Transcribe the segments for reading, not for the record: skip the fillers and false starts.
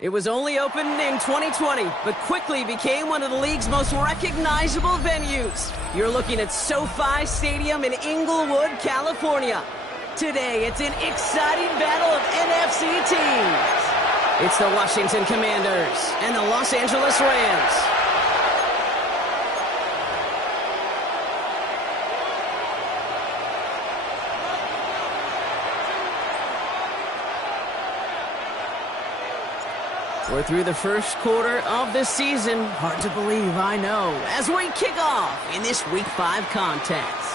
It was only opened in 2020, but quickly became one of the league's most recognizable venues. You're looking at SoFi Stadium in Inglewood, California. Today, it's an exciting battle of NFC teams. It's the Washington Commanders and the Los Angeles Rams. We're through the first quarter of the season. Hard to believe, I know, as we kick off in this Week 5 contest.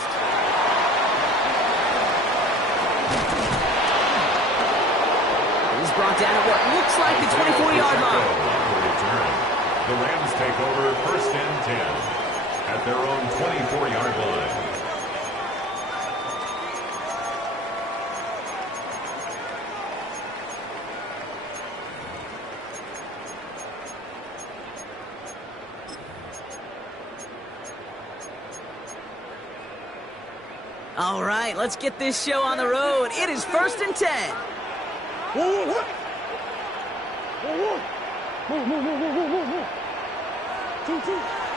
He's brought down at what looks like the 24-yard line. The Rams take over 1st and 10 at their own 24-yard line. All right, let's get this show on the road. It is 1st and 10.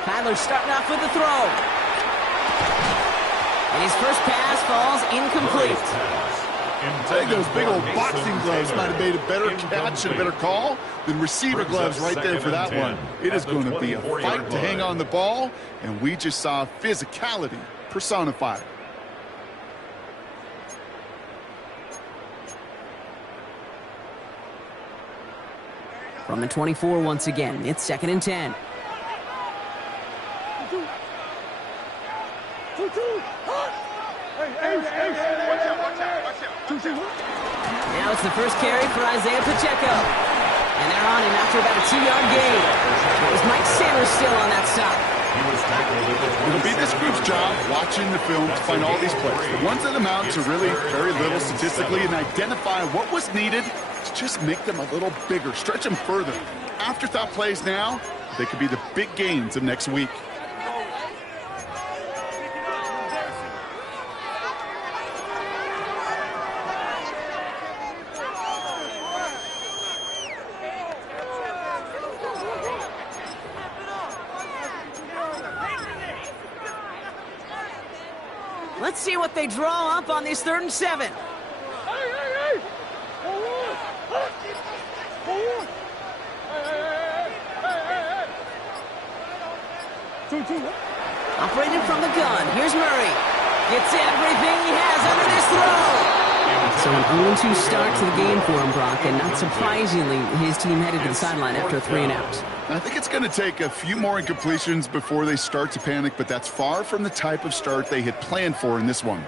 Kyler's starting off with the throw. And his first pass falls incomplete. I think those big old boxing gloves might have made a better catch and a better call than receiver gloves right there for that one. It is going to be a fight to hang on the ball, and we just saw physicality personified. From the 24 once again, it's 2nd and 10. Now it's the first carry for Isaiah Pacheco. And they're on him after about a 2-yard gain. It was Mike Sanders still on that side. It'll be this group's job watching the film to find all these plays. The ones that amount to really very little statistically and identify what was needed to just make them a little bigger, stretch them further. Afterthought plays now, they could be the big gains of next week. Let's see what they draw up on this 3rd and 7. Operating from the gun. Here's Murray. Gets everything he has under this throw. So an 0-2 start to the game for him, Brock, and not surprisingly, his team headed to the sideline after a 3-and-out. I think it's going to take a few more incompletions before they start to panic, but that's far from the type of start they had planned for in this one.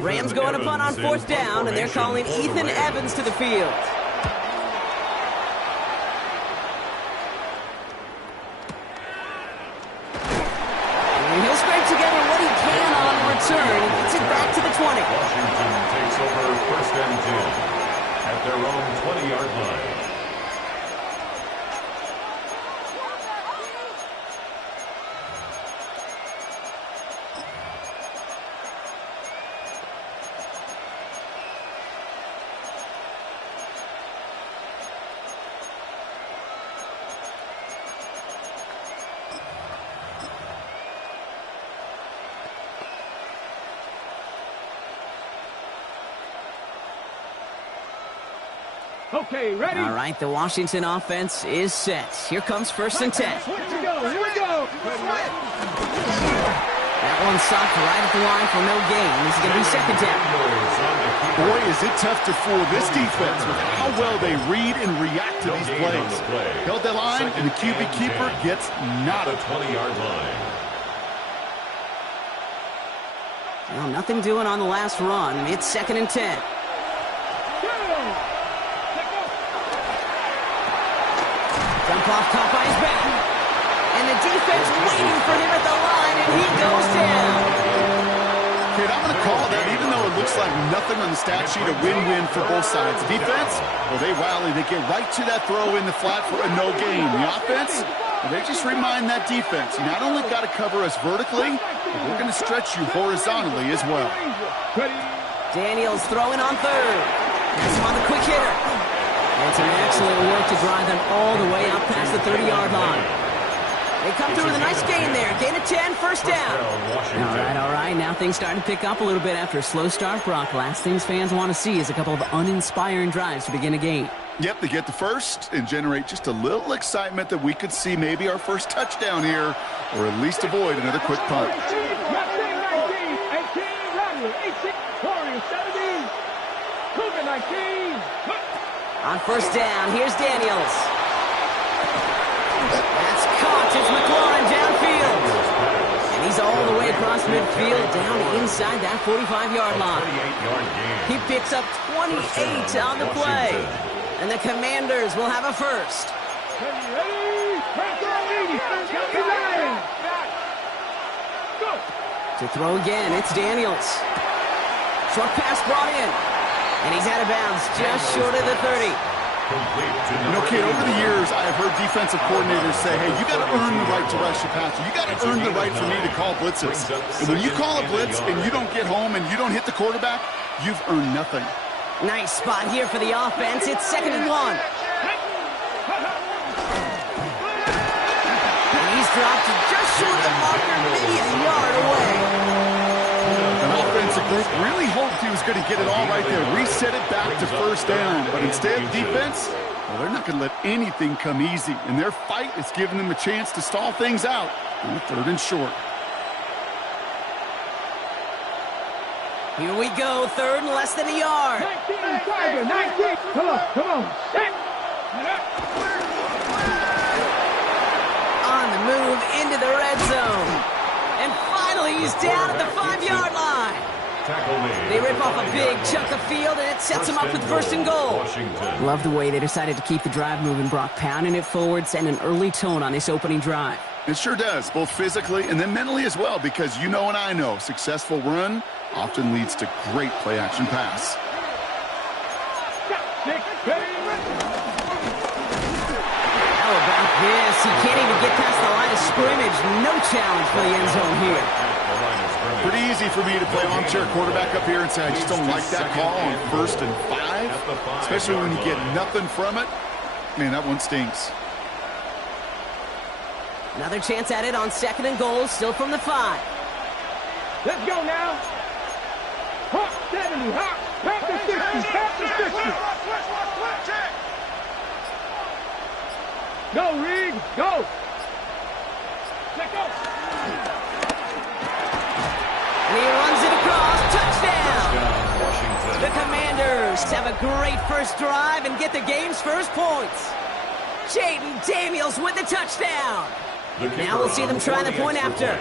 Rams going to punt on 4th down, and they're calling Ethan Evans to the field. And he'll scrape together what he can on return and gets it back to the 20. Washington takes over 1st and 10 at their own 20-yard line. Okay, ready? All right, the Washington offense is set. Here comes 1st and 10. Here we go. That one stopped right at the line for no gain. This is going to be 2nd down. Boy, is it tough to fool this defense with how well they read and react to these plays. Held that line, and the QB keeper gets not a 20-yard line. Well, nothing doing on the last run. It's 2nd and 10. Dump off caught by his back. And the defense waiting for him at the line, and he goes down. Kid, I'm going to call that, even though it looks like nothing on the stat sheet, a win-win for both sides. The defense, well, they rally. They get right to that throw in the flat for a no gain. The offense, well, they just remind that defense, you not only got to cover us vertically, but we're going to stretch you horizontally as well. Daniels throwing on 3rd. Has him on the quick hitter. And some excellent work to drive them all the way out past the 30-yard line. They come through with a nice gain there. Gain of 10, first down. All right. Now things starting to pick up a little bit after a slow start, Brock. Last things fans want to see is a couple of uninspiring drives to begin a game. Yep, they get the first and generate just a little excitement that we could see maybe our first touchdown here, or at least avoid another quick punt. On first down, here's Daniels. That's caught. It's McLaurin downfield. And he's all the way across midfield, down inside that 45-yard line. He picks up 28 on the play. And the Commanders will have a first. To throw again, it's Daniels. Short pass brought in. And he's out of bounds just short of the 30. You know, kid, over the years, I have heard defensive coordinators say, hey, you got to earn the right to rush your passer. You got to earn the right for me to call blitzes. And when you call a blitz and you don't get home and you don't hit the quarterback, you've earned nothing. Nice spot here for the offense. It's 2nd and 1. And he's dropped just short of the marker, maybe a yard away. An offensive group really hoped he was going to get it all right there, reset it back to first down. But instead, defense, well, they're not going to let anything come easy. And their fight is giving them a chance to stall things out on 3rd and short. Here we go, 3rd and less than a yard. 19. Come on. Set. On the move into the red zone. And finally, he's down at the 5-yard line. They rip off a big chunk of field, and it sets them up with 1st and goal. Love the way they decided to keep the drive moving, Brock, pounding it forward, setting an early tone on this opening drive. It sure does, both physically and then mentally as well, because you know and I know, successful run often leads to great play-action pass. How about this? He can't even get past the line of scrimmage. No challenge for the end zone here. Pretty easy for me to play armchair quarterback up here and say I just don't like that call on 1st and 5, especially when you get nothing from it. Man, that one stings. Another chance at it on 2nd and goal, still from the 5. Let's go now. Hop 70, hop. Tap the 60, tap the 60. Go, Reed, go. Let go. And he runs it across. Touchdown. The Commanders have a great first drive and get the game's first points. Jaden Daniels with the touchdown. Now we'll see them try the point after.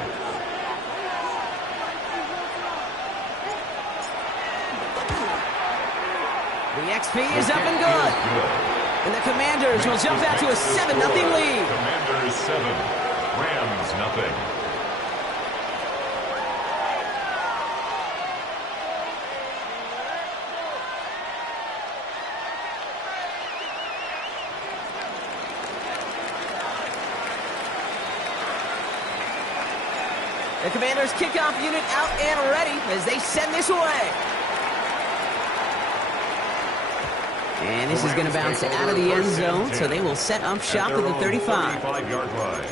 The XP is up and good. And the Commanders will jump out to a 7-0 lead. Commanders 7, Rams nothing. The Commanders kickoff unit out and ready as they send this away. And this is going to bounce out of the end zone, so they will set up shop at the 35. 35-yard line.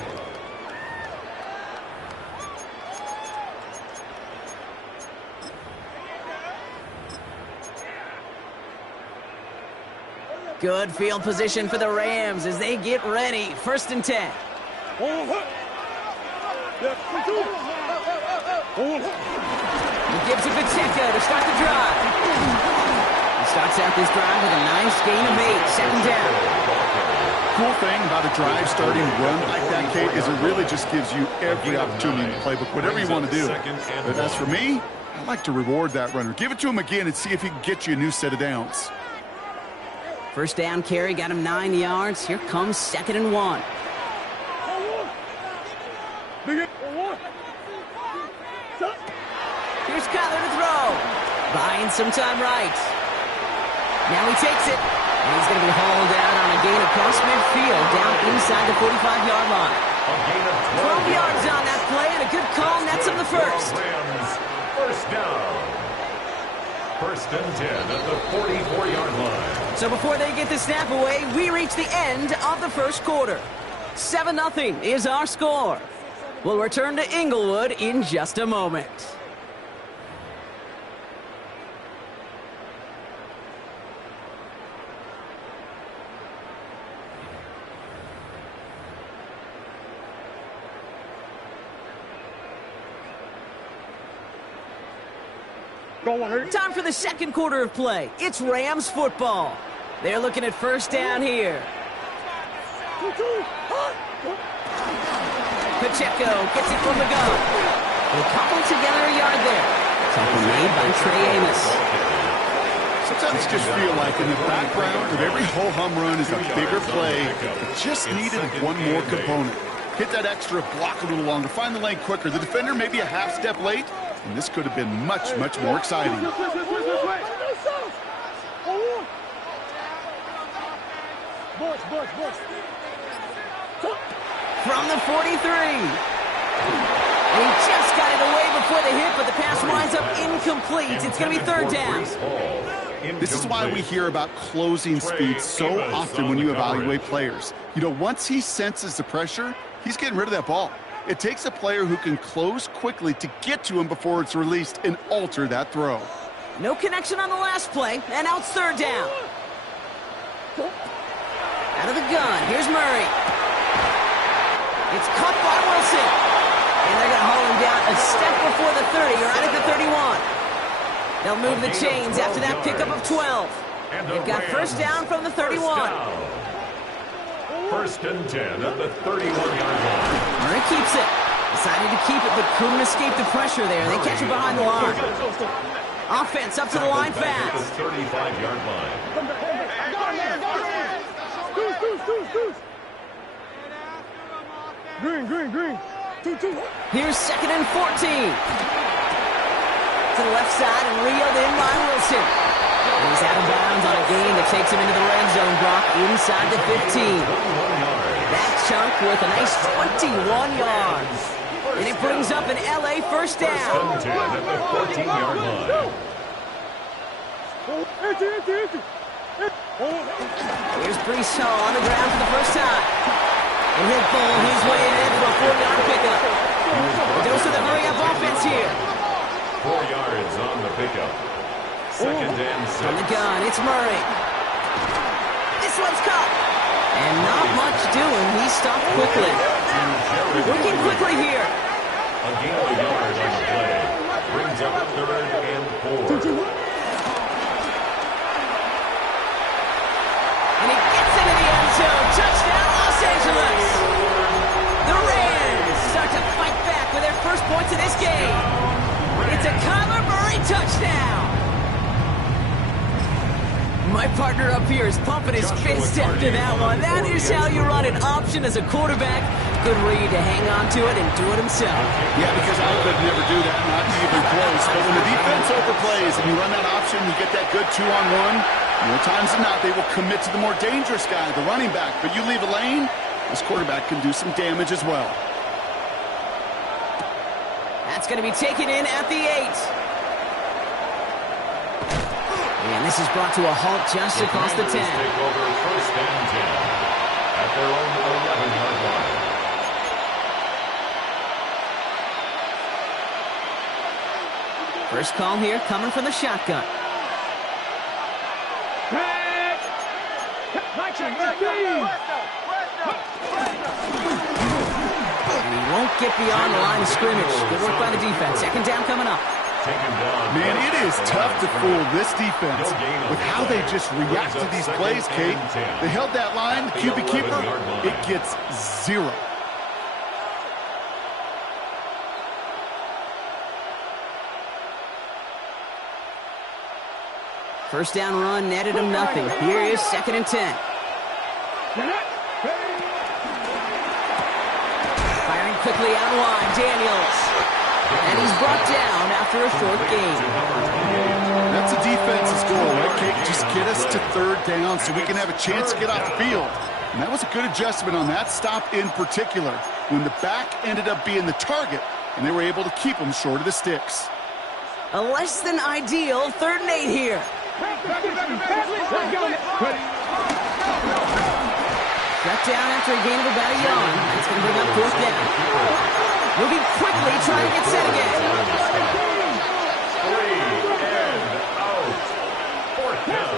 Good field position for the Rams as they get ready. 1st and 10. He gives it to Pacheco to start the drive. He starts out this drive with a nice gain of 8, 2nd down. Cool thing about a drive starting run like that, Kate, is it really just gives you every opportunity in the playbook, whatever you want to do. But as for me, I like to reward that runner. Give it to him again and see if he can get you a new set of downs. First down carry got him 9 yards. Here comes 2nd and 1. Here's Kyler to throw. Buying some time right. Now he takes it. And he's going to be hauled out on a gain across midfield down inside the 45-yard line. 12 yards on that play and a good call nets him the first. Rams, first down. first and 10 at the 44-yard line. So before they get the snap away, we reach the end of the first quarter. 7-0 is our score. We'll return to Inglewood in just a moment. Time for the second quarter of play. It's Rams football. They're looking at first down here. Pacheco gets it from the gun. They'll couple together a yard there. Tackle made by Trey Amos. Sometimes you just feel like in the background of every ho-hum run is a bigger play. It just needed one more component. Hit that extra block a little longer. Find the lane quicker. The defender may be a half step late, and this could have been much, much more exciting. From the 43. And he just got it away before the hit, but the pass winds up incomplete. It's going to be third down. This is why we hear about closing speed so often when you evaluate players. You know, once he senses the pressure, he's getting rid of that ball. It takes a player who can close quickly to get to him before it's released and alter that throw. No connection on the last play, and now it's third down. Out of the gun, here's Murray. It's caught by Wilson. And they're going to haul him down a step before the 30, or out at the 31. They'll move the chains after that pickup of 12. They've got first down from the 31. First and 10 at the 31-yard line. Murray keeps it. Decided to keep it, but couldn't escape the pressure there. They catch it behind the line. Offense up to the line fast. The 35-yard line. Green. 2-2. Here's second and 14. To the left side and reeled in by Wilson. And he's out of bounds on a gain that takes him into the red zone, Brock, inside the 15. That chunk with a nice 21 yards. And it brings up an LA first down. First and 10 at the 14-yard line. Here's Brees Hall on the ground for the first time. And he'll pull his way in for a 4-yard pickup. A dose of the hurry-up offense here. 4 yards on the pickup. Second and 6. From the gun, it's Murray. This one's caught. And not much doing. He stopped quickly. Working quickly here. A gain of a yard on the play. Brings up third and 4. And he gets into the end zone. Touchdown, Los Angeles. The Rams start to fight back with their first points of this game. It's a Kyler Murray touchdown. My partner up here is pumping his fist after that one. That is how you run an option as a quarterback. Good read to hang on to it and do it himself. Yeah, because I could never do that, not even close. But when the defense overplays and you run that option, you get that good 2-on-1. More times than not, they will commit to the more dangerous guy, the running back. But you leave a lane, this quarterback can do some damage as well. That's going to be taken in at the 8. And this is brought to a halt just across the 10. Take over first and 10 at their own 11-yard line. First call here coming from the shotgun. And he won't get beyond the line of scrimmage. Good work by the defense. Second down coming up. Man, it is tough to fool this defense with how they just react to these plays, Kate. They held that line, the QB keeper, it gets 0. First down run netted him nothing. Here is second and 10. Firing quickly out wide, Daniels. And he's brought down after a short gain. That's a defense's goal, right, Kate? Just get us to third down so we can have a chance to get off the field. And that was a good adjustment on that stop in particular, when the back ended up being the target, and they were able to keep him short of the sticks. A less than ideal 3rd and 8 here. Shut down after a gain of about a yard. That's going to bring up 4th down. Moving quickly, trying to get set again. 3 and out. 4th down.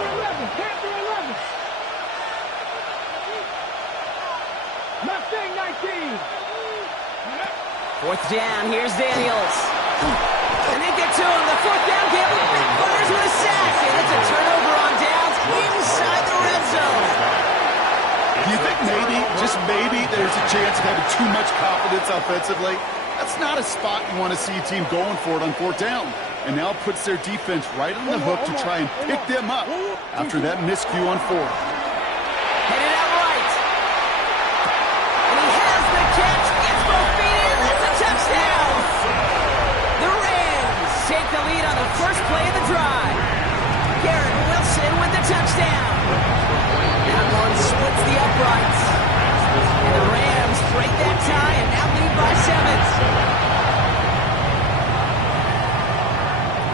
4th down, here's Daniels. And they get to him. The 4th down gamble backfires with a sack. And it's a turnover on downs inside the red zone. Do you think maybe, just maybe, there's a chance of having too much confidence offensively? That's not a spot you want to see a team going for it on 4th down. And now puts their defense right on the hook to try and pick them up after that miscue on 4th. Headed out right. And he has the catch. Gets both feet in. That's a touchdown. The Rams take the lead on the first play of the drive. Garrett Wilson with the touchdown. That one splits the uprights. And the Rams break that tie and now lead by 7.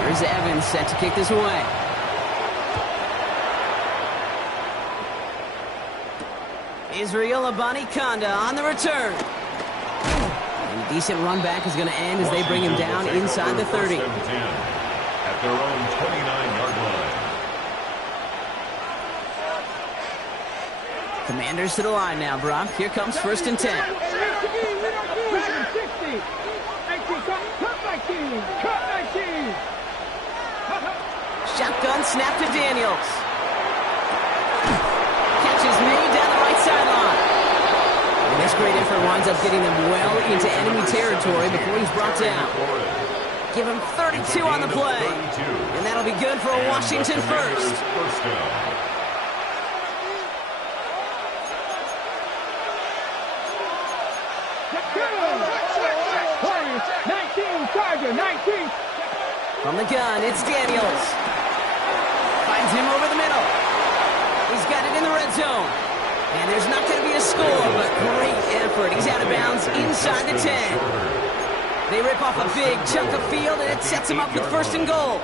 Here's Evans set to kick this away. Israel Abani-Kanda on the return. And a decent run back is going to end as they bring him down inside the 30. At their own 29-yard line. Commanders to the line now, Brock. Here comes 1st and 10. Shotgun snap to Daniels. Catch is made down the right sideline. And this great effort winds up getting them well into enemy territory before he's brought down. Give him 32 on the play. And that'll be good for a Washington first. From the gun, it's Daniels. Finds him over the middle. He's got it in the red zone. And there's not going to be a score, but great effort. He's out of bounds inside the 10. They rip off a big chunk of field, and it sets him up with 1st and goal.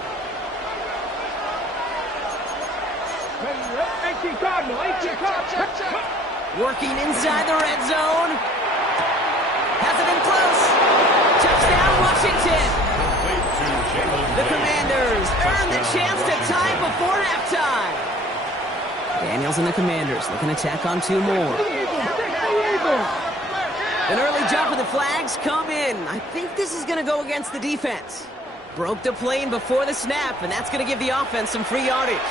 Working inside the red zone. Has it in close. Touchdown, Washington. The Commanders earn the chance to tie it before halftime. Daniels and the Commanders looking to tack on 2 more. An early jump of the flags come in. I think this is going to go against the defense. Broke the plane before the snap, and that's going to give the offense some free yardage.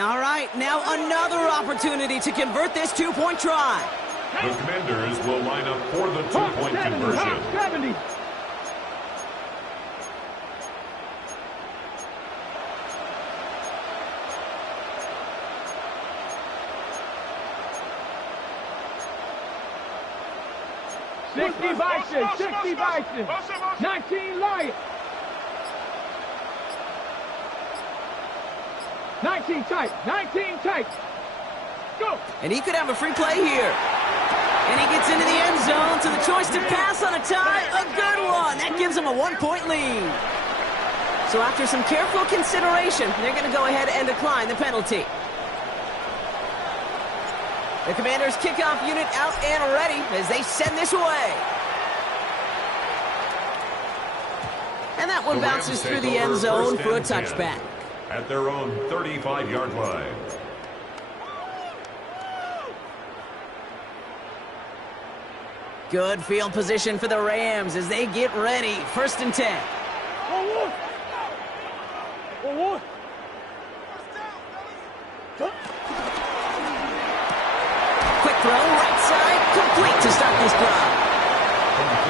All right, now another opportunity to convert this 2-point try. The Commanders will line up for the 2-point conversion. 70. Sixty Bison. 19 Lions. 19 tight. Go. And he could have a free play here. And he gets into the end zone, so the choice to pass on a tie, a good one. That gives him a 1-point lead. So after some careful consideration, they're going to go ahead and decline the penalty. The Commanders' kickoff unit out and ready as they send this away. And that one bounces through the end zone for a touchback. At their own 35-yard line. Good field position for the Rams as they get ready. 1st and 10. Quick throw, right side, complete to start this drive.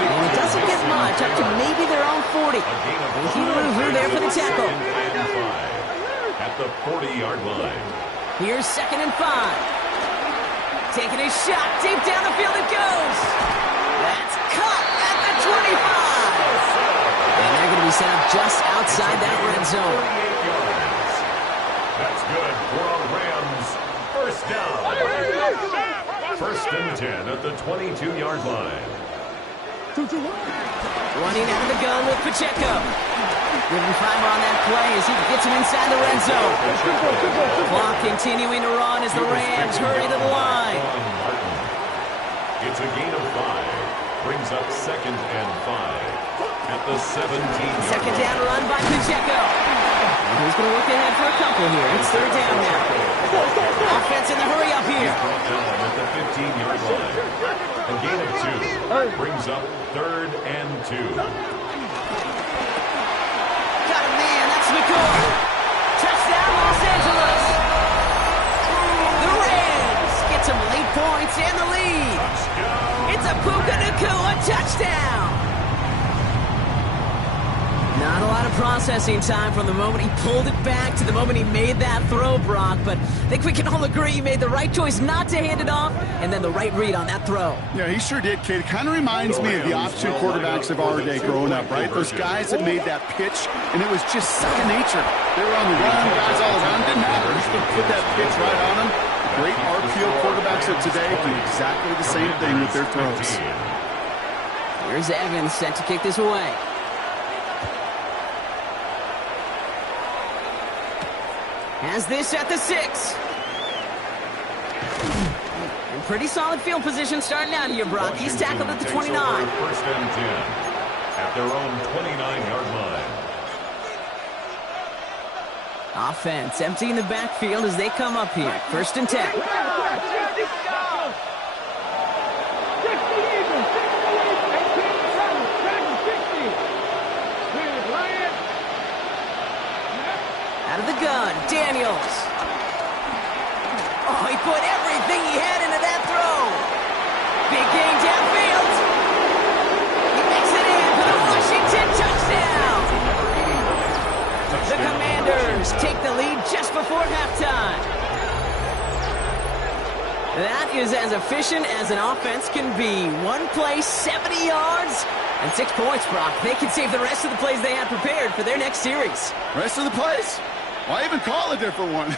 And it doesn't get much, up to maybe their own 40. And he moves there for the tackle. At the 40-yard line. Here's 2nd and 5. Taking a shot, deep down the field it goes. That's caught at the 25. And they're going to be set up just outside that red zone. That's good. First down. First and 10 at the 22-yard line. Running out of the gun with Pacheco. Giving time on that play as he gets him inside the red zone. Clock continuing to run as the Rams hurry to the line. It's a gain of 5. Brings up second and 5 at the 17. Second down run by Pacheco. He's going to look ahead for a couple here. It's third down now. Offense in the hurry up here. Brought down at the 15-yard line. A gain of 2 brings up third and 2. Got a man. That's McCoy. Touchdown, Los Angeles. The Rams get some late points and the lead. It's a Puka Nacua touchdown. Not a lot of processing time from the moment he pulled it back to the moment he made that throw, Brock. But I think we can all agree he made the right choice not to hand it off, and then the right read on that throw. Yeah, he sure did, Kate. It kind of reminds me of the option quarterbacks of our day growing up, right? Those guys that made that pitch, and it was just second nature. They were on the run, guys all around. Didn't matter. He's going to put that pitch right on them. Great RPO quarterbacks of today do exactly the same thing with their throws. Here's Evans set to kick this away. Has this at the 6. And pretty solid field position starting out here, Brock. He's tackled at the 29. First and 10 at their own 29-yard line. Offense emptying the backfield as they come up here. First and 10. Out of the gun, Daniels. Oh, he put everything he had into that throw. Big gain downfield. He makes it in for the Washington touchdown. The Commanders take the lead just before halftime. That is as efficient as an offense can be. One play, 70 yards, and 6 points, Brock. They can save the rest of the plays they had prepared for their next series. Rest of the plays? Why even call a different one?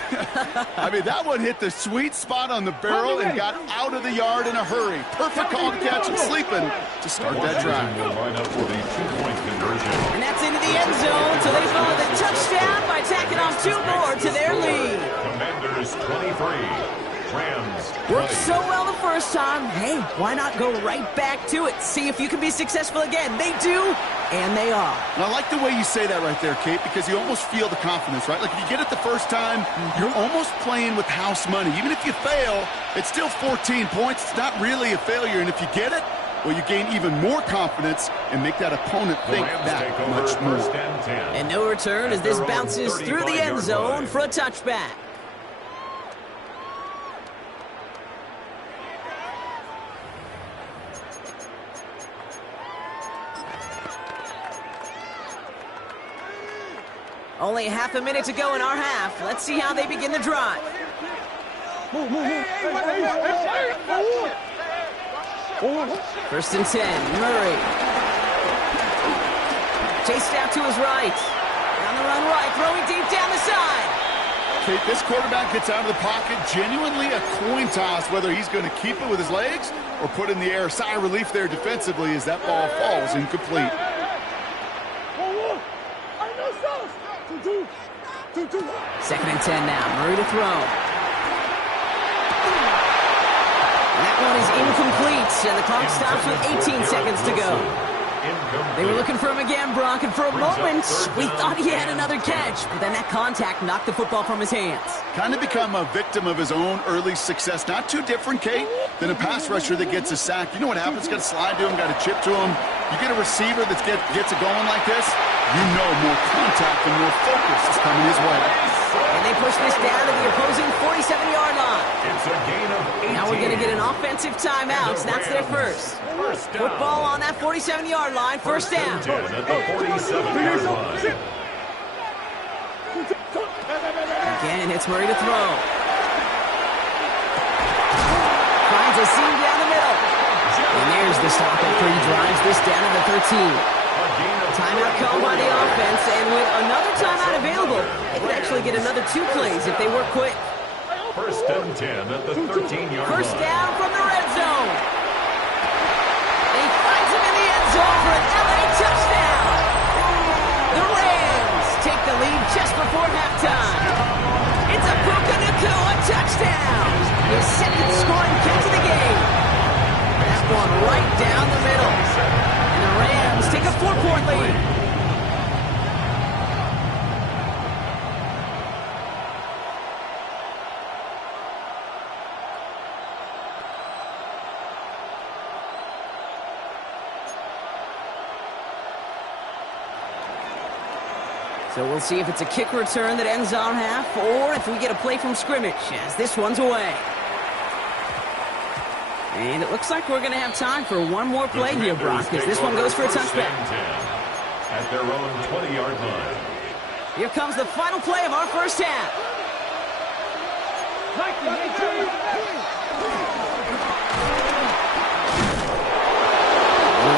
I mean, that one hit the sweet spot on the barrel and got out of the yard in a hurry. Perfect call to catch him sleeping to start that drive. Will line up for the 2-point conversion. And that's into the end zone, so they follow the touchdown by tacking on 2 more to their lead. Commanders 23. Rams 20. Worked so well the first time. Hey, why not go right back to it? See if you can be successful again. They do, and they are. And I like the way you say that right there, Kate, because you almost feel the confidence, right? Like if you get it the first time, you're almost playing with house money. Even if you fail, it's still 14 points. It's not really a failure. And if you get it, well, you gain even more confidence and make that opponent think that much more. And no return as this bounces through the end zone for a touchback. Only half a minute to go in our half. Let's see how they begin the drive. First and 10, Murray. Chased out to his right. On the run right, throwing deep down the side. Kate, this quarterback gets out of the pocket, genuinely a coin toss, whether he's going to keep it with his legs or put it in the air. Sigh of relief there defensively as that ball falls incomplete. Second and 10 now. Murray to throw. And that one is incomplete, and the clock stops with 18 seconds to go. They were looking for him again, Brock, and for a moment, we thought he had another catch, but then that contact knocked the football from his hands. Kind of become a victim of his own early success. Not too different, Kate, than a pass rusher that gets a sack. You know what happens? Got to slide to him, got to chip to him. You get a receiver that gets it going like this, you know more contact and more focus is coming his way. And they push this down to the opposing 47-yard line. It's a gain of 18. Now we're going to get an offensive timeout, and that's their first. Football on that 47-yard line, first down. At the 47-yard line. Again, it's Murray to throw. Finds a seam down the middle. And there's the stop after he drives this down to the 13. Timeout called by the offense, and with another timeout available, they could actually get another 2 plays if they work quick. First and 10 at the 13-yard line. First down from the red zone. He finds him in the end zone for an LA touchdown. The Rams take the lead just before halftime. It's a Puka Nacua touchdown. His second scoring catch of the game. That one right down the middle. And the Rams take a 4-point lead. So we'll see if it's a kick return that ends our half, or if we get a play from scrimmage, as this one's away. And it looks like we're going to have time for one more play here, Brock, because this one goes for a touchback. At their own 20-yard line. Here comes the final play of our first half. It's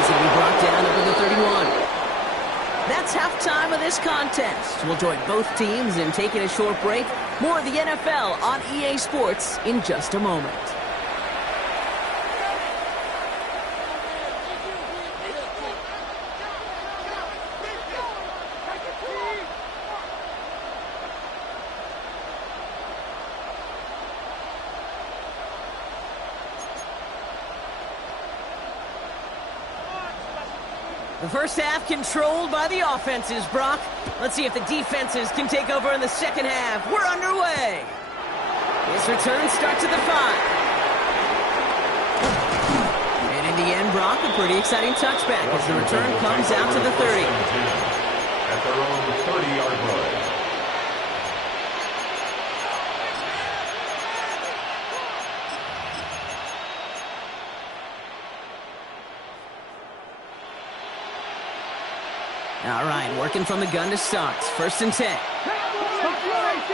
going to be brought down over the 31. That's halftime of this contest. We'll join both teams in taking a short break. More of the NFL on EA Sports in just a moment. The first half controlled by the offenses, Brock. Let's see if the defenses can take over in the second half. We're underway. This return starts at the 5. And in the end, Brock, a pretty exciting touchback as the return comes out to the 30. At their own 30-yard line. All right, working from the gun to start. First and 10. 7 Pirates.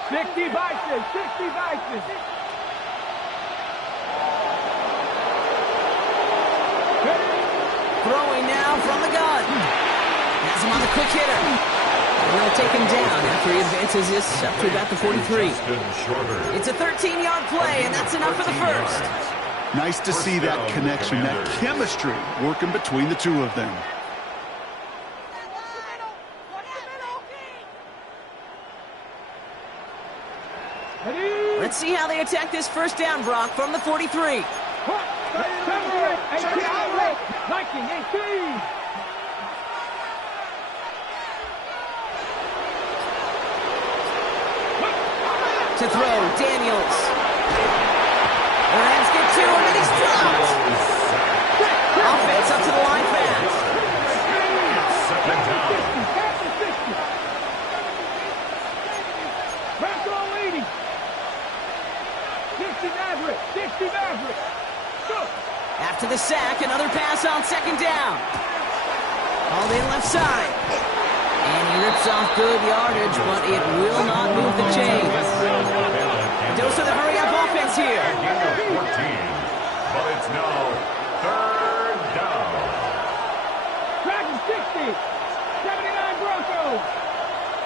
60 Vices. Throwing now from the gun. Has him on the quick hitter. And they'll take him down after he advances this up to about the 43. It's a 13-yard play, and that's enough for the first. Nice to see that connection, that chemistry working between the two of them. Let's see how they attack this first down, Brock, from the 43. 19, 18. To throw, Daniels. The Rams get 2, and then he's dropped. Offense up to the line fast. Second down. 60 Maverick. After the sack, another pass on second down. Hauled in left side. And he rips off good yardage, but it will not move the chains. Dose of the hurry-up offense here. 14, but it's now third down. Dragons 60. 79 Broncos.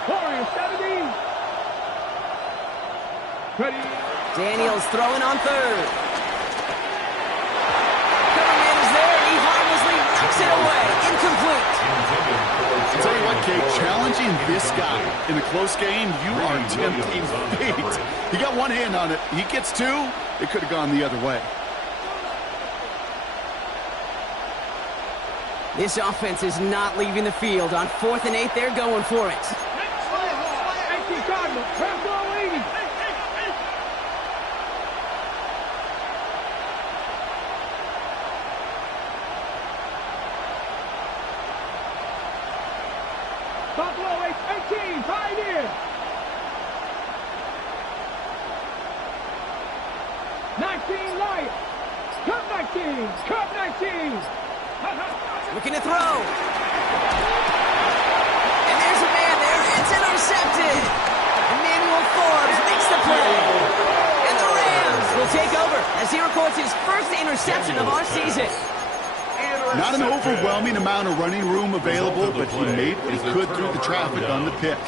Warriors 70. Ready. Daniels throwing on third. Coverman is there, and he harmlessly knocks it away. Incomplete. I'll tell you what, Kate, challenging this guy in a close game, you are tempting fate. He got one hand on it. He gets 2. It could have gone the other way. This offense is not leaving the field. On 4th and 8, they're going for it. 18 Cardinals. Broncos 80. Buffalo 18, Pioneer. 19, Lions. Cup 19, Cup 19. Looking to throw. And there's a man there. It's intercepted. Emmanuel Forbes makes the play. And the Rams will take over as he records his first interception of our season. And Not an overwhelming amount of running room available, but he made what he could through the traffic on the pitch.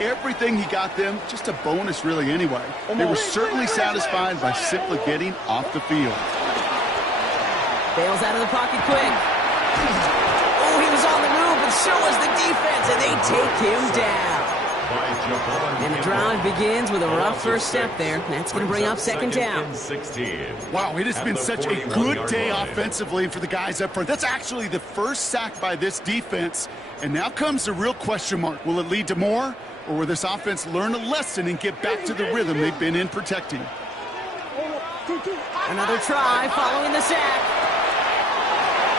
Everything he got them, just a bonus really anyway. They were certainly satisfied by simply getting off the field. Bails out of the pocket quick. Oh, he was on the move, but so was the defense, and they take him down. And the drive begins with a rough first step there. That's going to bring up second down. Wow, it has been such a good day offensively for the guys up front. That's actually the first sack by this defense. And now comes the real question mark. Will it lead to more? Or will this offense learn a lesson and get back to the rhythm they've been in protecting? Another try following the sack.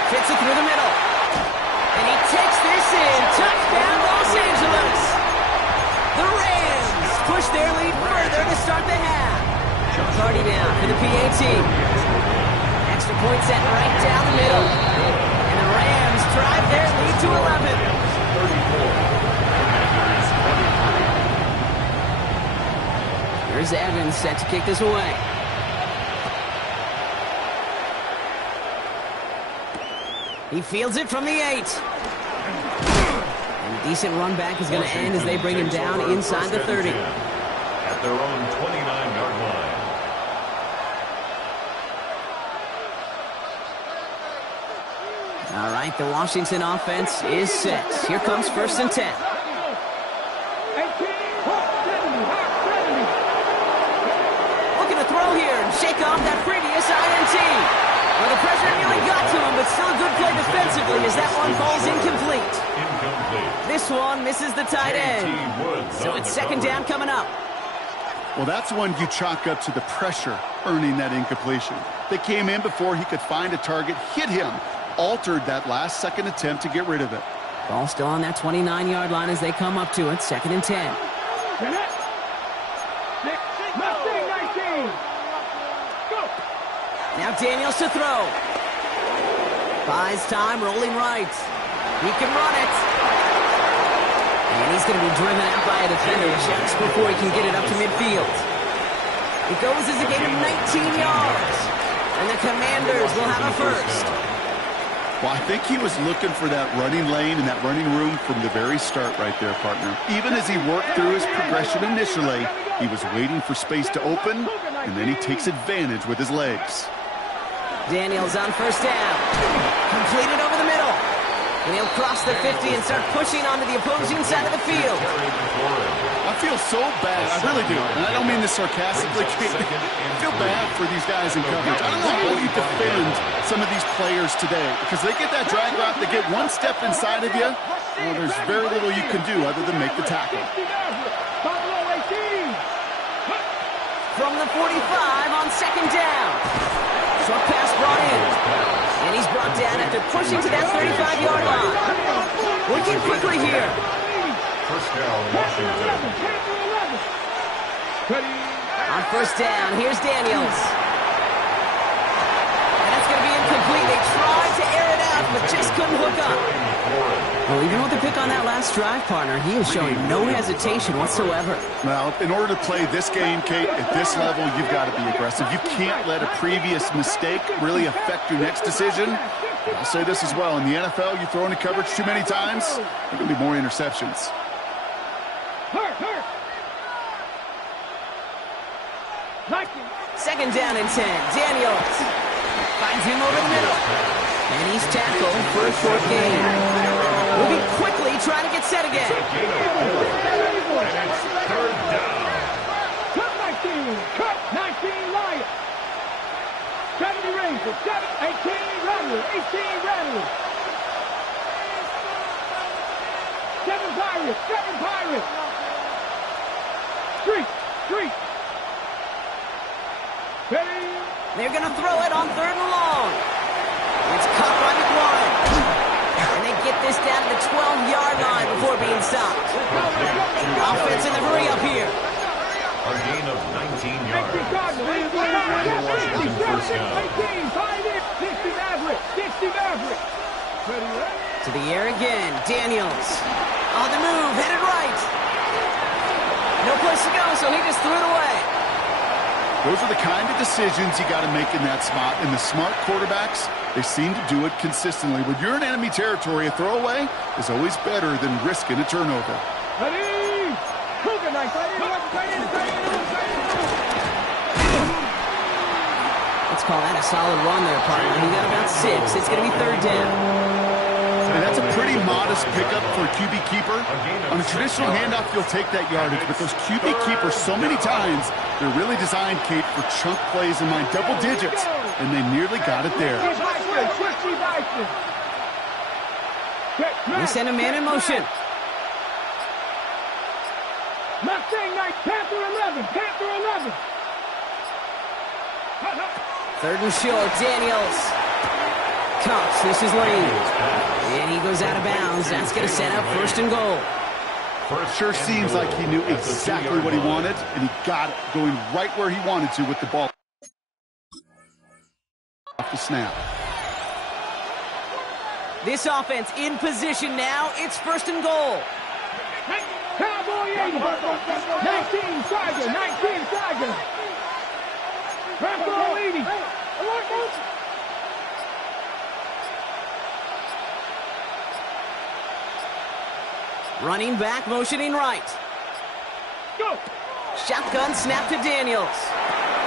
Fits it through the middle. And he takes this in. Touchdown, Los Angeles. The Rams push their lead further to start the half. Party down for the PAT. Extra point set right down the middle. And the Rams drive their lead to 11. Here's Evans set to kick this away. He fields it from the 8. And a decent run back is going to end as they bring him down inside the 30. At their own 29-yard line. All right, the Washington offense is set. Here comes 1st and 10. Looking to throw here and shake off that previous INT. Well, the pressure nearly got to him, but still a good play defensively as that one falls incomplete. This one misses the tight end. So it's second down coming up. Well, that's one you chalk up to the pressure earning that incompletion. They came in before he could find a target, hit him, altered that last second attempt to get rid of it. Ball still on that 29-yard line as they come up to it. Second and 10. Now Daniels to throw. Buys time, rolling right. He can run it. And he's going to be driven out by a defender just before he can get it up to midfield. It goes as a gain of 19 yards. And the Commanders will have a first. Well, I think he was looking for that running lane and that running room from the very start right there, partner. Even as he worked through his progression initially, he was waiting for space to open, and then he takes advantage with his legs. Daniels on first down. Completed over the middle. And he'll cross the 50 and start pushing onto the opposing side of the field. I feel so bad. I really do. And I don't mean this sarcastically. I feel bad for these guys in coverage. I don't know how you defend some of these players today. Because they get that drag route, they get one step inside of you. Well, there's very little you can do other than make the tackle. From the 45 on second down. Short pass brought in. And he's brought down after pushing to that 35-yard line. Working quickly here. First down, Washington. On first down, here's Daniels. And that's going to be incomplete. They tried to air it out, but just couldn't hook up. Well, even with the pick on that last drive, partner, he is showing no hesitation whatsoever. Well, in order to play this game, Kate, at this level, you've got to be aggressive. You can't let a previous mistake really affect your next decision. I'll say this as well. In the NFL, you throw into coverage too many times, there can be more interceptions. Second down and 10. Daniels finds him over the middle. And he's tackled for a short gain. Moving quickly, trying to get set again. And it's third down. Cut 19. Cut 19 Lions. 70 Rangers. 18 Rattlers. 18 Rattlers. 7 Pirates. 7 Pirates. Street. They're going to throw it on third and long. It's caught by McLaurin. And they get this down to the 12-yard line before being stopped. Offense in the hurry up here. A gain of 19 yards. Washington first down. 60 Mavericks. To the air again. Daniels. On the move. Headed right. No place to go, so he just threw it away. Those are the kind of decisions you got to make in that spot. And the smart quarterbacks, They seem to do it consistently. When you're in enemy territory, a throwaway is always better than risking a turnover. Let's call that a solid run there, partner. He got about 6. It's going to be 3rd down. And that's a pretty modest pickup for a QB keeper. On a traditional handoff, you'll take that yardage, but those QB keepers, so many times, they're really designed, Kate, for chunk plays in my double digits, and they nearly got it there. They send a man in motion. Mustang Knight, Panther 11, Panther 11. 3rd and short, Daniels. Cox, this is lane. And he goes out of bounds. That's going to set up 1st and goal. Sure seems like he knew exactly what he wanted, and he got it, going right where he wanted to with the ball. Off the snap. This offense in position now. It's 1st and goal. Cowboy 80. 19 Tiger, 19 Tiger. Rambo 80. Running back, motioning right. Go. Shotgun snap to Daniels.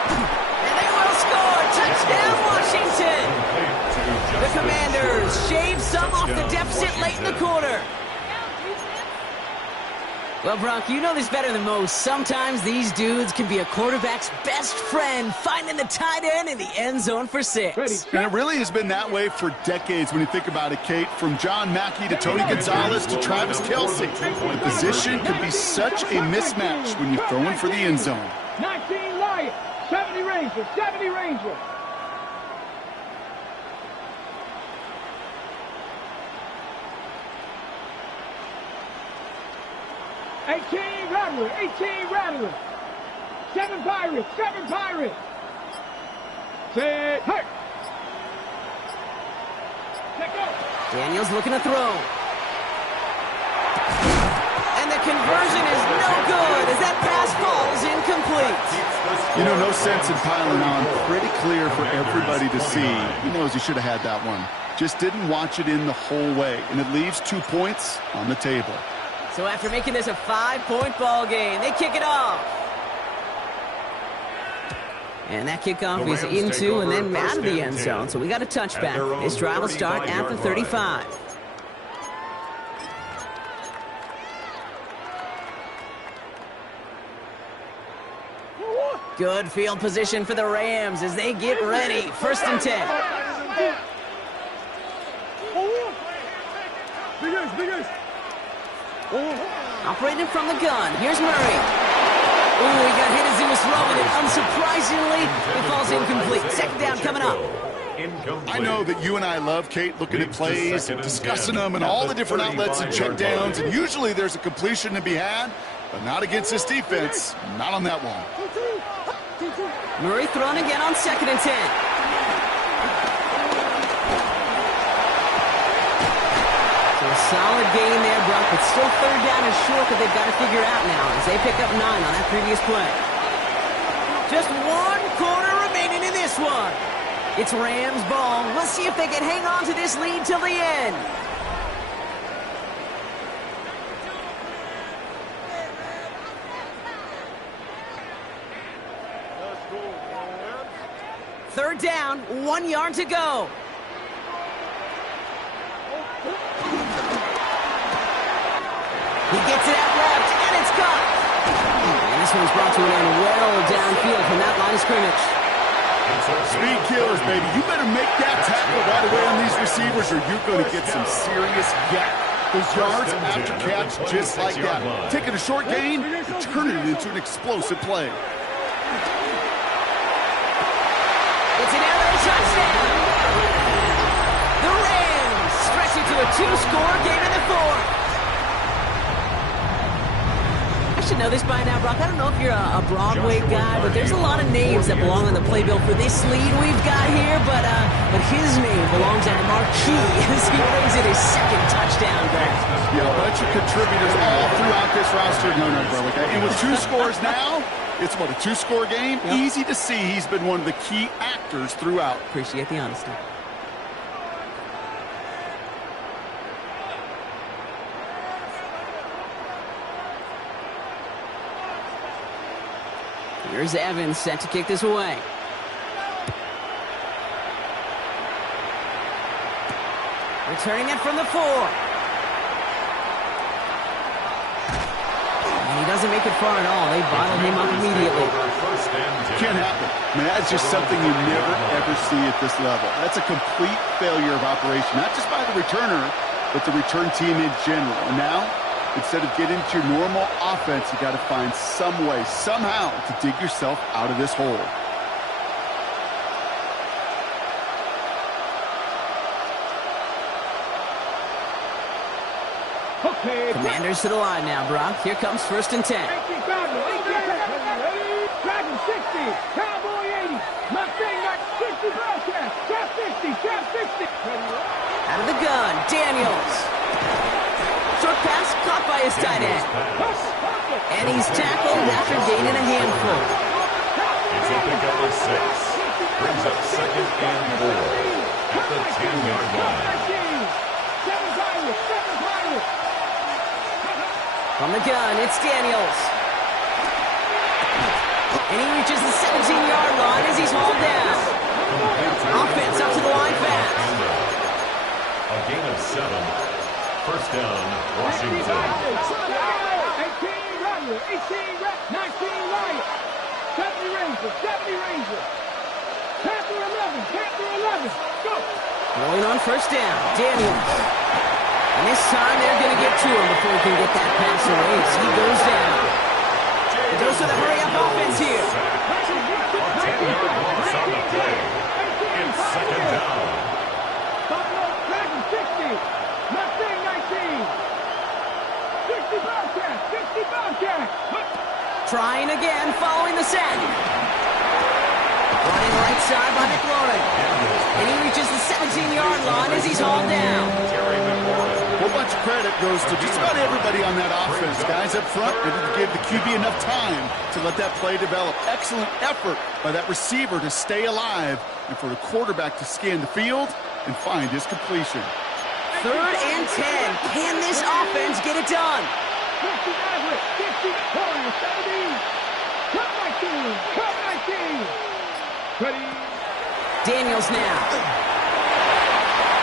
And they will score. Touchdown, Washington. The Commanders shave some off the deficit late in the quarter. Well, Bronk, you know this better than most. Sometimes these dudes can be a quarterback's best friend, finding the tight end in the end zone for 6. And it really has been that way for decades when you think about it, Kate. From John Mackey to Tony Gonzalez to Travis Kelce. The position can be such a mismatch when you're throwing for the end zone. 19 Lions, 70 Rangers, 70 Rangers. Rattler, 18 Rattler. 7 Pirates, 7 Pirates. Set, hurt. Let go. Daniels looking to throw. And the conversion is no good as that pass falls incomplete. You know, no sense in piling on. Pretty clear for everybody to see. He knows he should have had that one. Just didn't watch it in the whole way. And it leaves 2 points on the table. So after making this a 5-point ball game, they kick it off. And that kickoff is into and then out of the end zone. So we got a touchback. This drive will start at the 35. Good field position for the Rams as they get ready. 1st and 10. Operating from the gun. Here's Murray. Ooh, he got hit as he was throwing it. Unsurprisingly, it falls incomplete. 2nd down coming up. I know that you and I love, Kate, looking at plays and discussing them and all the different outlets and checkdowns, and usually there's a completion to be had, but not against this defense. Not on that one. Murray thrown again on 2nd and 10. Solid gain there, Brock, but still 3rd down and short that they've got to figure out now as they pick up 9 on that previous play. Just 1 quarter remaining in this one. It's Rams ball. We'll see if they can hang on to this lead till the end. Third down, 1 yard to go. He gets it out left, and it's caught. And this one's brought to an end well downfield from that line of scrimmage. Speed killers, baby. You better make that tackle right away on these receivers or you're going to get some serious gap. Those yards after catch just like that. Taking a short gain and turning it into an explosive play. It's an air raid touchdown. The Rams stretch it to a 2-score game in the 4th. I should know this by now, Brock. I don't know if you're a Broadway guy, but there's a lot of names that belong on the playbill for this lead we've got here, but his name belongs on the marquee as he brings in his 2nd touchdown back. Yeah, a bunch of contributors all throughout this roster. No, brother. And with 2 scores now, it's what, a 2-score game? Yep. Easy to see he's been one of the key actors throughout. Appreciate the honesty. Here's Evans set to kick this away. Returning it from the 4. And he doesn't make it far at all. They bottle him up immediately. Can't happen. I mean, that's just something you never, ever see at this level. That's a complete failure of operation, not just by the returner, but the return team in general. And now, instead of getting to your normal offense, you got to find some way, somehow, to dig yourself out of this hole. Okay. Commanders to the line now, Brock. Here comes 1st and 10. Dragon 60, Cowboy 80, Mustang 60, Bobcat, Cap 60, Cap 60. Out of the gun, Daniels. Short pass caught by his tight end. And he's tackled after gaining a handful. It's a pickup of 6. Brings up 2nd and 4 at the 10-yard line. From the gun, it's Daniels. And he reaches the 17-yard line as he's hauled down. Offense up to the line fast. A gain of 7. 1st down, Washington. 18 Rattler, 18 19 Lion, 70 Ranger, 70 Ranger. Panther 11, Panther 11, go. Rolling on 1st down, Daniels. And this time they're going to get to him before he can get that pass away. So he goes down. He goes to the hurry-up offense here. A 10-yard loss on the play. It's 2nd down. Buffalo Dragon 60, Mustang 19, 60 Bobcat, 60 Bobcat. Trying again following the sack. Running right side by McLaurin. And he reaches the 17-yard line as he's hauled down. A whole bunch of credit goes to just about everybody on that offense. Guys up front, they didn't give the QB enough time to let that play develop. Excellent effort by that receiver to stay alive and for the quarterback to scan the field and find his completion. 3rd and 10. Can this offense get it done? 50 Everett, 50 corner, 70. Cut 19, cut 19. Ready. Daniels now.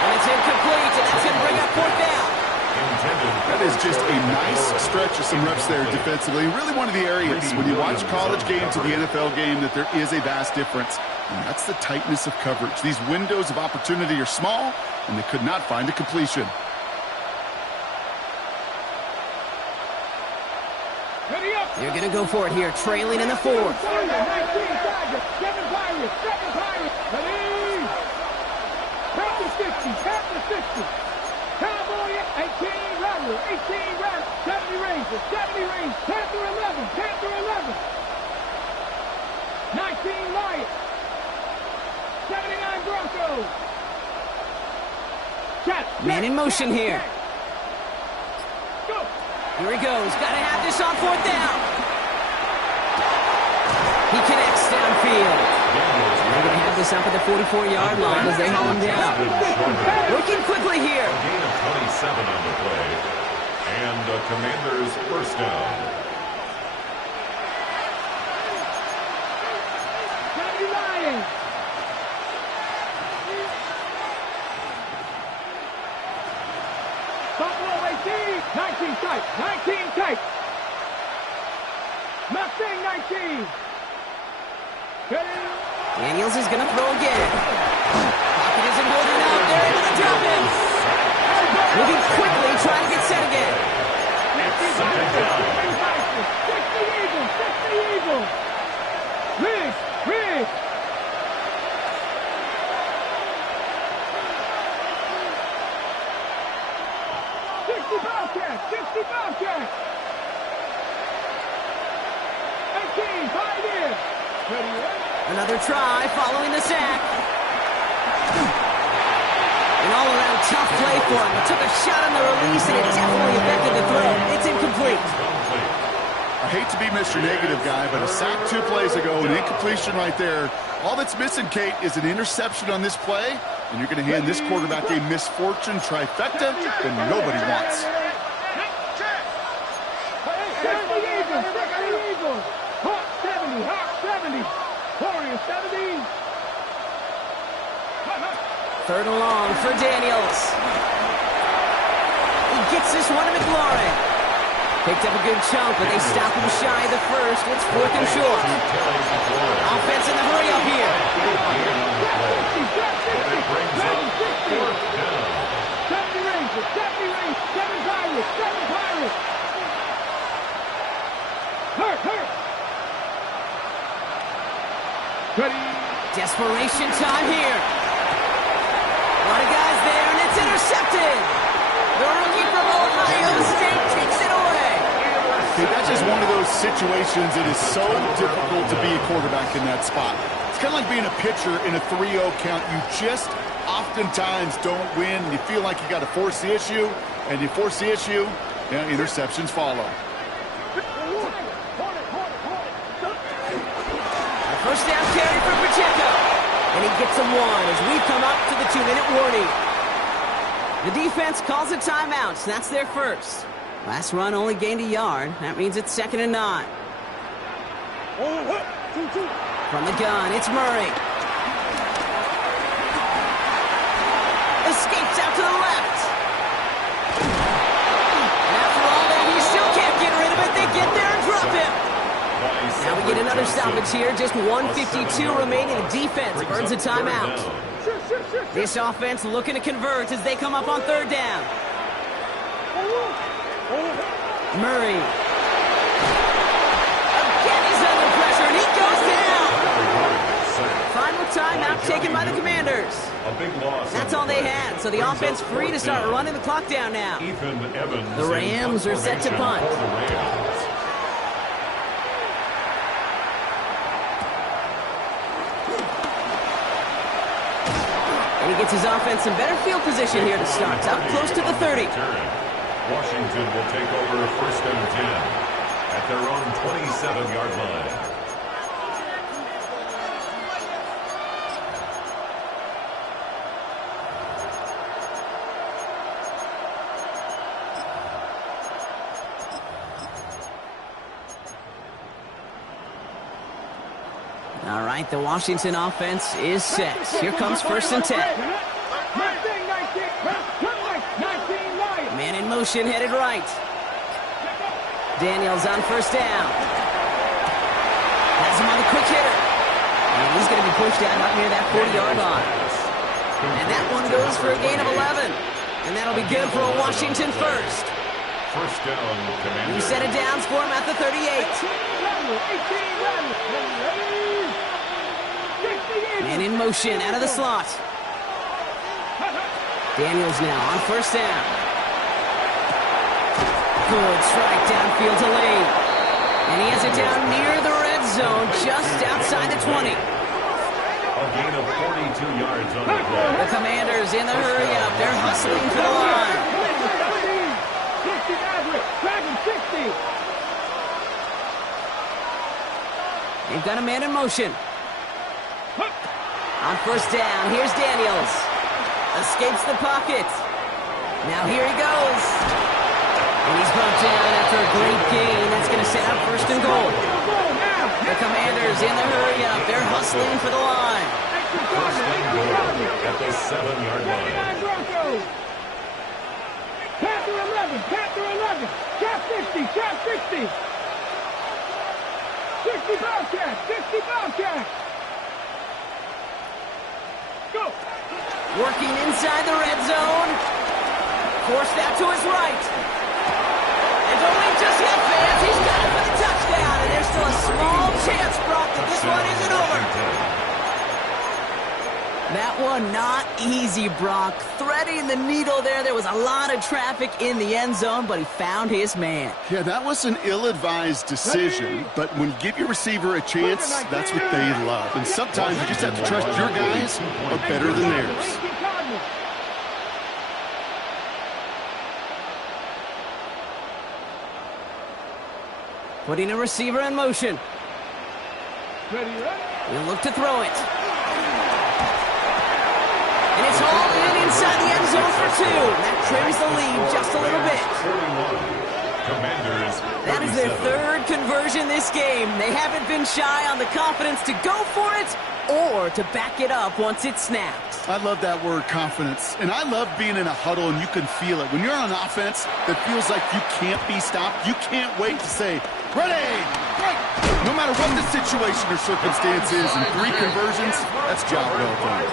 And it's incomplete, and that's going to bring up 4th down. That is just a nice stretch of some reps there defensively. Really one of the areas when you watch college game to the NFL game that there is a vast difference. And that's the tightness of coverage. These windows of opportunity are small, and they could not find a completion. Ready They're going to go for it here, trailing in the 4th. 19 Tigers, 7 Pirates, 7 Pirates. Ready. Panther 60, Panther 60. Cowboy 18 Rattler, 18 Rattler, 70 Ranger, 70 Ranger. Panther 11, Panther 11. 19 Lion, 79 Broncos. Man in motion here. Go. Here he goes. Got to have this on 4th down. He connects downfield. They're going to have this up at the 44-yard line as they haul him down. Working quickly here. A gain of 27 on the play. And the Commanders' 1st down. 70 Lions. Buffalo 18, 19 tight, 19 tight. Mustang 19. Ready. Daniels is going to throw again. Pocket isn't holding out. They're able to drop him. Moving quickly, trying to get set again. 60 Eagles, 60 Eagles. Riggs, Riggs. Bobcat, 60 Bobcat. 18, Pioneer. Ready, Another try following the sack. An all-around tough play for him. He took a shot on the release, and it definitely affected the throw. It's incomplete. I hate to be Mr. Negative guy, but a sack 2 plays ago, an incompletion right there. All that's missing, Kate, is an interception on this play, and you're going to hand this quarterback a misfortune trifecta that nobody wants. 60 Eagles, 60 Eagles. Hawk 70, Hawk Warriors 70. 3rd and long for Daniels. He gets this one to McLaurin. Picked up a good chunk, but they stop him shy of the first. It's 4th and short. Offense in the hurry up here. Desperation time here. A lot of guys there, and it's intercepted. The rookie from Ohio State takes it away. Okay, that's just one of those situations that is so difficult to be a quarterback in that spot. It's kind of like being a pitcher in a 3-0 count. You just oftentimes don't win. You feel like you got to force the issue, and you force the issue, yeah, interceptions follow. First down carry for Pacheco. And he gets a 1 as we come up to the 2-minute warning. The defense calls a timeout, so that's their first. Last run only gained a yard. That means it's 2nd and 9. From the gun, it's Murray. Escapes out to the left. And after all that, he still can't get rid of it. They get there and drop him. Now we get another stoppage here. Just 1:52 remaining. The defense burns a timeout. This offense looking to convert as they come up on 3rd down. Murray. Again, he's under pressure, and he goes down. Final timeout taken by the Commanders. That's all they had, so the offense free to start running the clock down now. The Rams are set to punt. And he gets his offense in better field position here to start. Up close to the 30. Washington will take over 1st and 10 at their own 27-yard line. All right, the Washington offense is set. Here comes 1st and 10. Man in motion, headed right. Daniels on 1st down. Has him on the quick hitter. And he's going to be pushed out up near that 40-yard line. And that one goes for a gain of 11. And that'll be good for a Washington first. 1st down, Commander. We set it down for him at the 38. Man in motion, out of the slot. Daniels now on 1st down. Good strike downfield to Lane. And he has it down near the red zone, just outside the 20. A gain of 42 yards on the play. The Commanders in the hurry-up. They're hustling for the line. They've got a man in motion. On 1st down, here's Daniels. Escapes the pocket. Now here he goes. And he's brought down after a great gain. That's going to set up 1st and goal. The Commanders in the hurry-up. They're hustling for the line. 1st and goal at the 7-yard line. Panther 11, Panther 11. Shot 50, shot 60. 60 Bobcats, 60 Bobcats. Go. Working inside the red zone. Forced out to his right. And only just yet, fans. He's got it for the touchdown. And there's still a small chance, Brock, that this one isn't over. That one not easy, Brock. Threading the needle there. There was a lot of traffic in the end zone, but he found his man. Yeah, that was an ill-advised decision, but when you give your receiver a chance, that's what they love. And sometimes you just have to trust your guys are better than theirs. Putting a receiver in motion. He'll look to throw it. And it's all in inside the end zone for 2. That trims the lead just a little bit. Commanders, That is their 37. third conversion this game. They haven't been shy on the confidence to go for it or to back it up once it snaps. I love that word, confidence. And I love being in a huddle and you can feel it. When you're on offense, that feels like you can't be stopped. You can't wait to say, ready, right. No matter what the situation or circumstance is, in 3 conversions, that's job well done.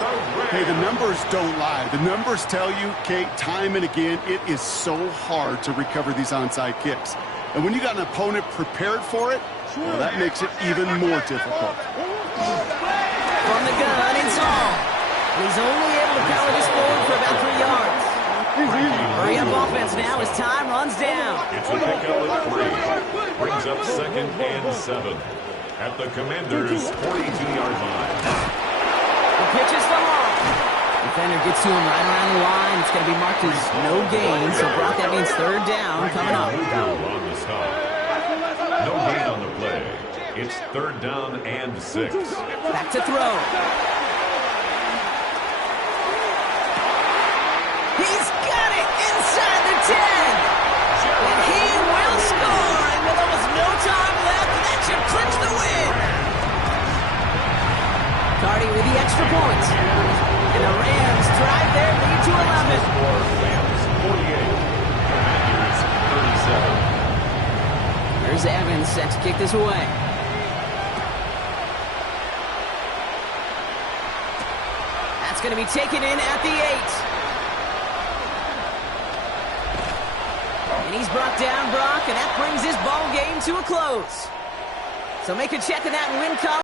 Hey, the numbers don't lie. The numbers tell you, Kate, time and again, it is so hard to recover these onside kicks. And when you got an opponent prepared for it, well, that makes it even more difficult. From the gun, it's Hall. He's only able to power this forward for about 3 yards. Hurry up offense now as time runs down. It's a pickup at 3. Brings up 2nd and 7. At the Commanders' 42-yard line. The pitch is from Hall. Defender gets to him right around the line. It's going to be marked as no gain. So, Brock, that means 3rd down coming up. On the stop. No gain on the play. It's 3rd down and 6. Back to throw. He's got it inside the 10. And he will score. And with almost no time left, that should clinch the win. Cardi with the extra point. And the Rams drive their lead to 11. Rams 48. Commanders 37. Here's Evans set to kick this away. That's going to be taken in at the 8. And he's brought down, Brock, and that brings this ball game to a close. So make a check of that win column.